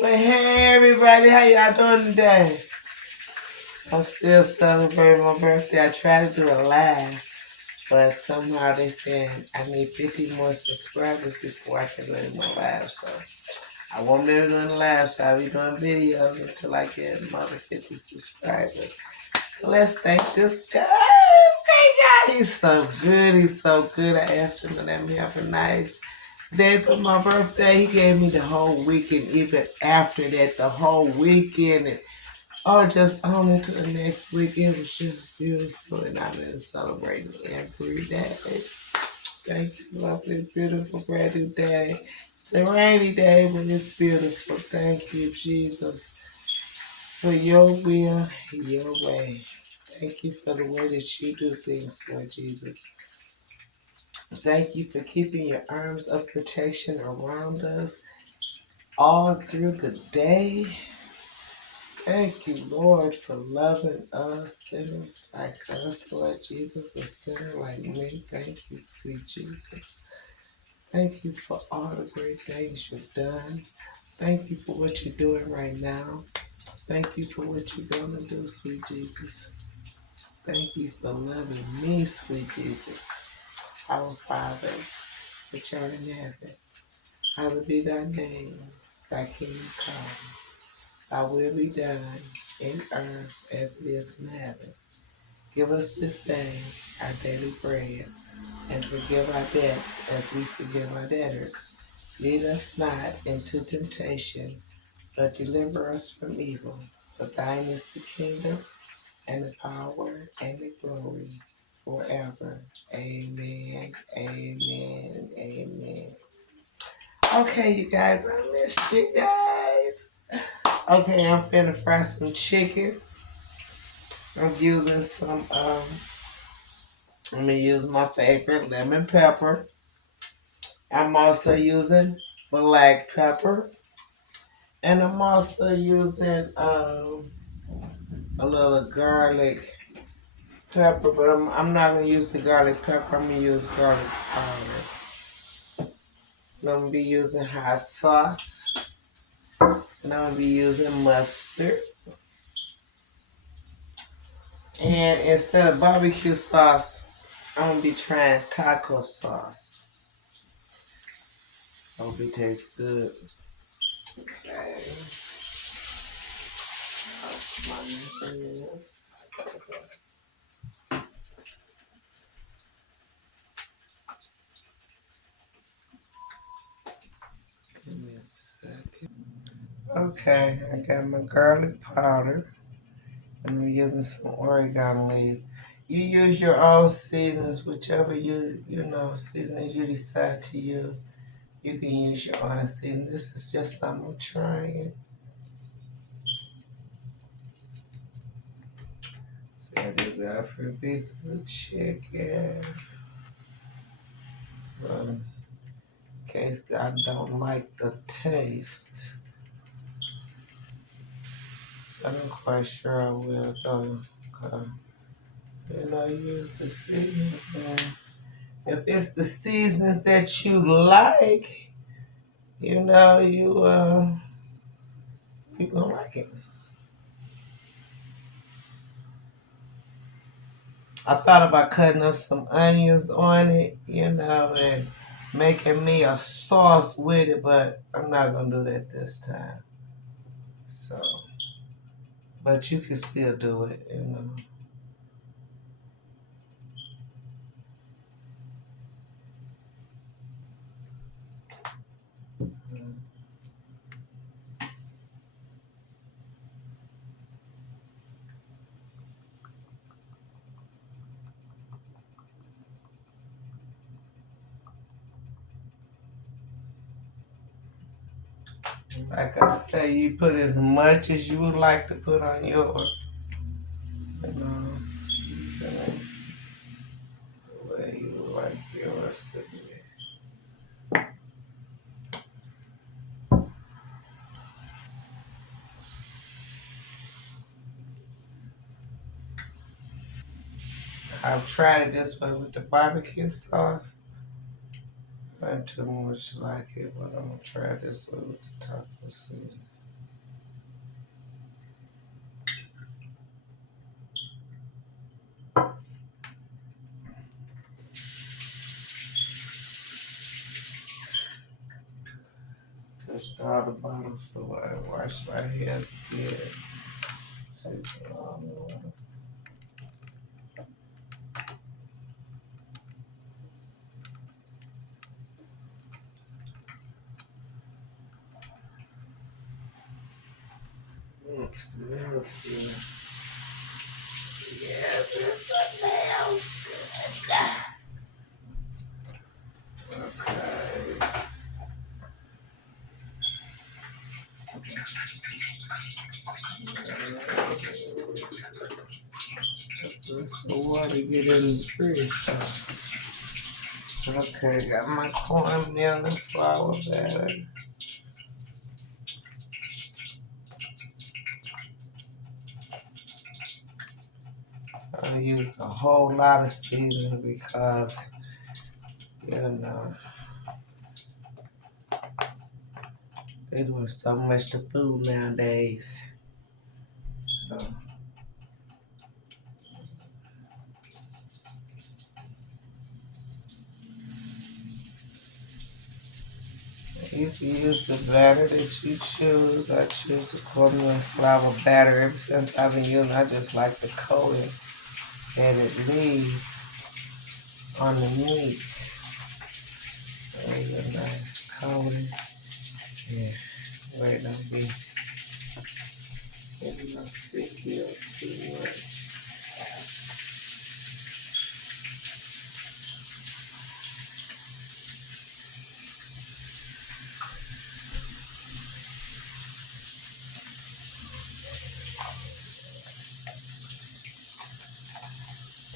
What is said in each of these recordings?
Well, hey everybody, how y'all doing today? I'm still celebrating my birthday. I tried to do a live, but somehow they said I need 50 more subscribers before I can do any more live. So I won't be able to do any live, so I'll be doing videos until I get another 50 subscribers. So let's thank this guy. Thank God. He's so good. He's so good. I asked him to let me have a nice day for my birthday. He gave me the whole weekend, even after that, the whole weekend. And just on into the next week. It was just beautiful, and I've been celebrating every day. Thank you, lovely, beautiful, brand new day. It's a rainy day, but it's beautiful. Thank you, Jesus, for your will, your way. Thank you for the way that you do things, Lord Jesus. Thank you for keeping your arms of protection around us all through the day. Thank you, Lord, for loving us, sinners like us, Lord Jesus, a sinner like me. Thank you, sweet Jesus. Thank you for all the great things you've done. Thank you for what you're doing right now. Thank you for what you're going to do, sweet Jesus. Thank you for loving me, sweet Jesus. Our Father, which art in heaven, hallowed be thy name. Thy kingdom come. Thy will be done in earth as it is in heaven. Give us this day our daily bread, and forgive our debts as we forgive our debtors. Lead us not into temptation, but deliver us from evil. For thine is the kingdom, and the power, and the glory, forever. Amen, amen, and amen. Okay, you guys, I missed you guys. Okay, I'm finna fry some chicken. I'm using I'm gonna use my favorite lemon pepper. I'm also using black pepper. And I'm also using a little garlic pepper, but I'm not gonna use the garlic pepper, I'm gonna use garlic powder. And I'm gonna be using hot sauce. And I'm gonna be using mustard. And instead of barbecue sauce, I'm gonna be trying taco sauce. Hope it tastes good. Okay. My ingredients. Give me a second. Okay, I got my garlic powder, and I'm using some oregano leaves. You use your own seasonings, whichever seasonings you decide to use. You can use your own seasoning. This is just something I'm trying. So I just got a few pieces of chicken. In case I don't like the taste, I'm not quite sure I will though. Use the seasonings. Man. If it's the seasonings that you like, you gonna like it. I thought about cutting up some onions on it, and making me a sauce with it, but I'm not gonna do that this time. So, but you can still do it. Like I say, you put as much as you would like to put on your, seasoning, the way you would like yours to be. I've tried it this way with the barbecue sauce. Not too much like it, but I'm gonna try this way with the taco seasoning. bottle so I wash my hands again. Smells good. Yes, it smells good. Okay. So water get in the fridge. Okay, got my cornmeal and flour batter. I used a whole lot of seasoning because, you know, they doing so much to food nowadays. So, you can use the batter that you choose. I choose the cornmeal and flour batter. Ever since I've been using it, I just like the coating that it leaves on the meat. There's a nice coating. Yeah, wait, don't be getting no sticky or too much.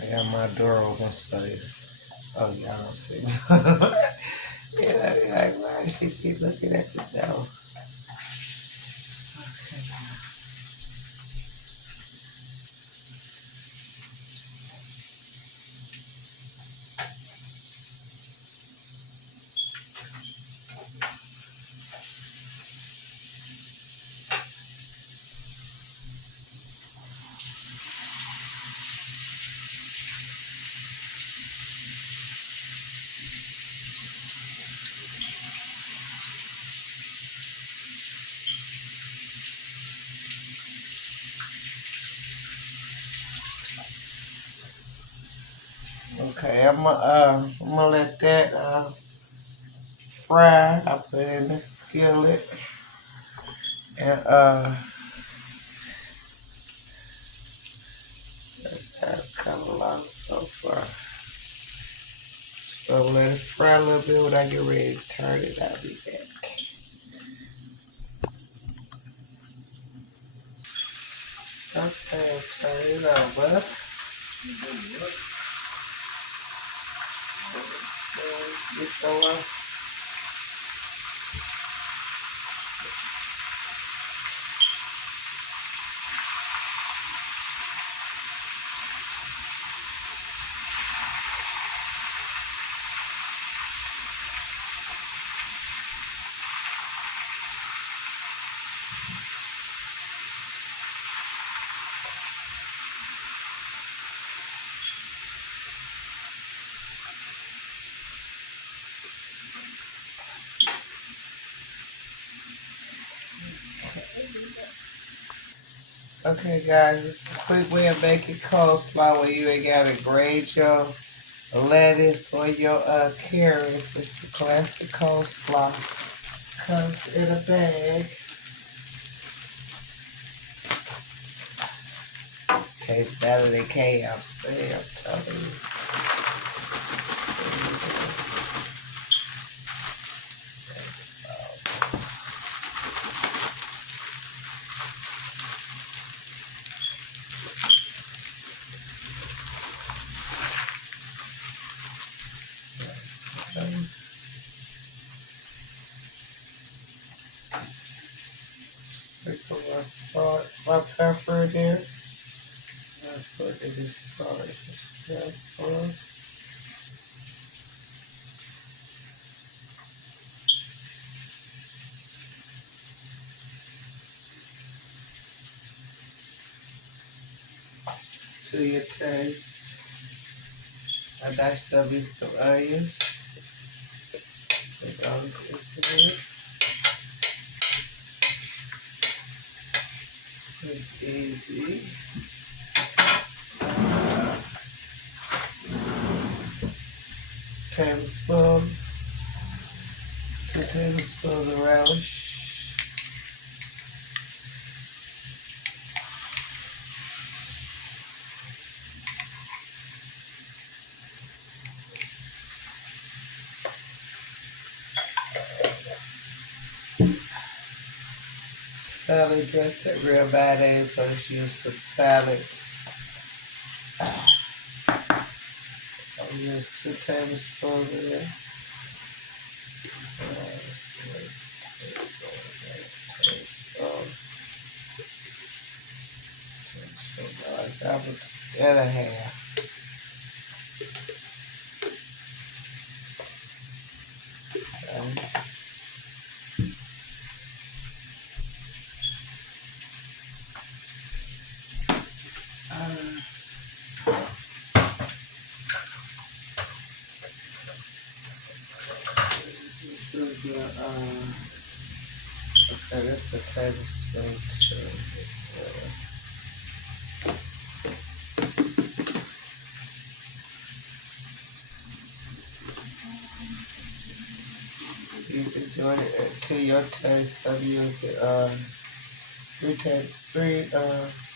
I got my door open so oh y'all don't see me. Yeah, I be like, why she keep looking at the door? Okay, I'm gonna let that fry. I put it in the skillet and that's kind of long so far. So let it fry a little bit when I get ready to turn it. I'll be back. Okay, turn it over. This over. Okay, guys, it's a quick way of making coleslaw where you ain't gotta grate your lettuce or your carrots. It's the classic coleslaw. Comes in a bag. Tastes better than KFC, I'm telling you. Sprinkle my salt, my pepper there. I put this salt and pepper. To your taste. I diced up me some onions. Put those in there. It's easy. Tablespoon, 2 tablespoons of relish. Salad dressing, real badass, but it's used for salads. I'll use 2 tablespoons of this. And a half. This is the, okay, this is a tablespoon too. You can do it to your taste. I'm using three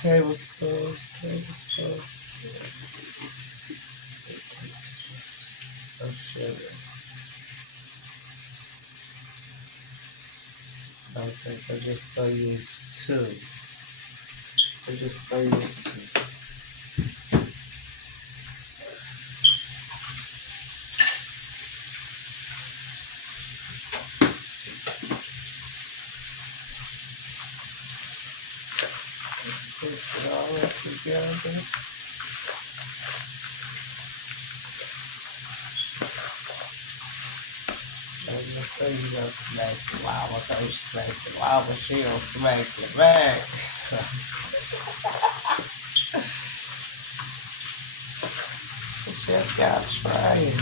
tablespoons of sugar. I think I'm just gonna use 2. I'm just gonna use 2. Mix it all up together. I'm gonna say you gonna smack the lava, cause you smack the lava, she don't smack it back. But just gotta try it.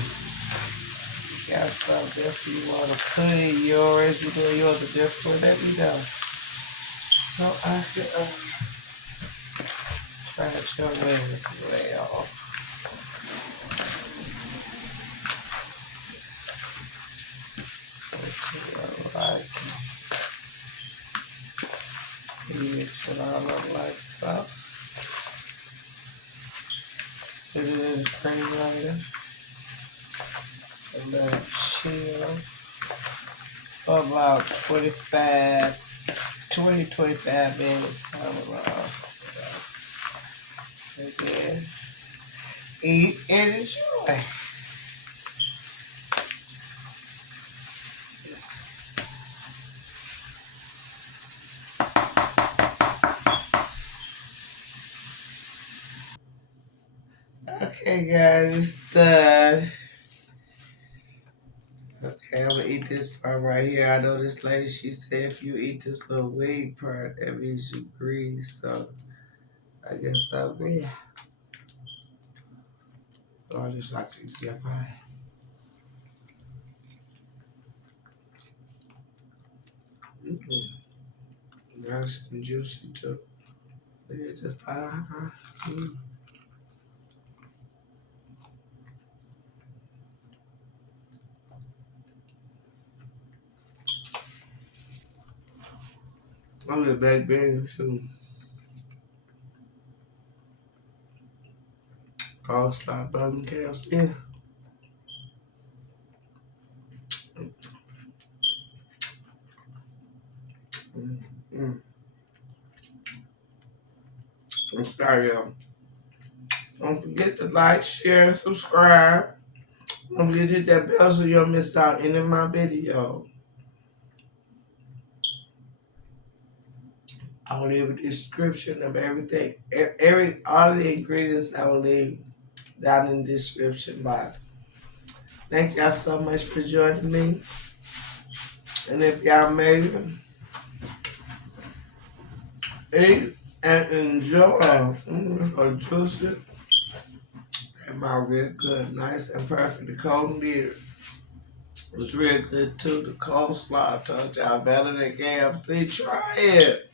You got something different you wanna put in yours, you know yours are different, let me know. So I could try it your way as well. Like mix it all up like so. Sit it in the refrigerator and let it chill for about 25 minutes. I don't know. And then eat and enjoy. Okay, guys, it's done. Okay, I'm gonna eat this part right here. I know this lady, she said if you eat this little wing part, that means you grease. So I guess I'll be. Oh, I just like to get mine. Nice and juicy too. Yeah, just pie. I'm in back bang too. All stop bumming calves. Yeah. Mm. I'm sorry, y'all. Don't forget to like, share, and subscribe. Don't forget to hit that bell so you don't miss out any of my video. I will leave a description of everything. All of the ingredients I will leave down in the description box. Thank y'all so much for joining me. And if y'all made it, eat and enjoy. Or juice it. Came out real good, nice and perfect. The cold meat was real good too. The coleslaw, I told y'all better than KFC. Try it.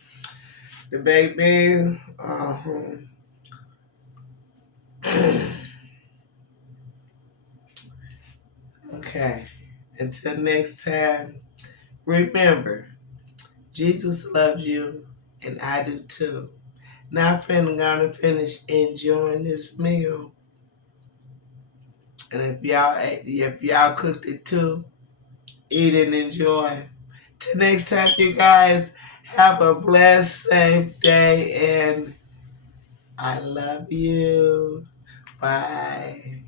the baby. Okay. Until next time, remember, Jesus loves you, and I do too. Now I'm gonna finish enjoying this meal. And if y'all cooked it too, eat and enjoy. Till next time, you guys, have a blessed, safe day, and I love you. Bye.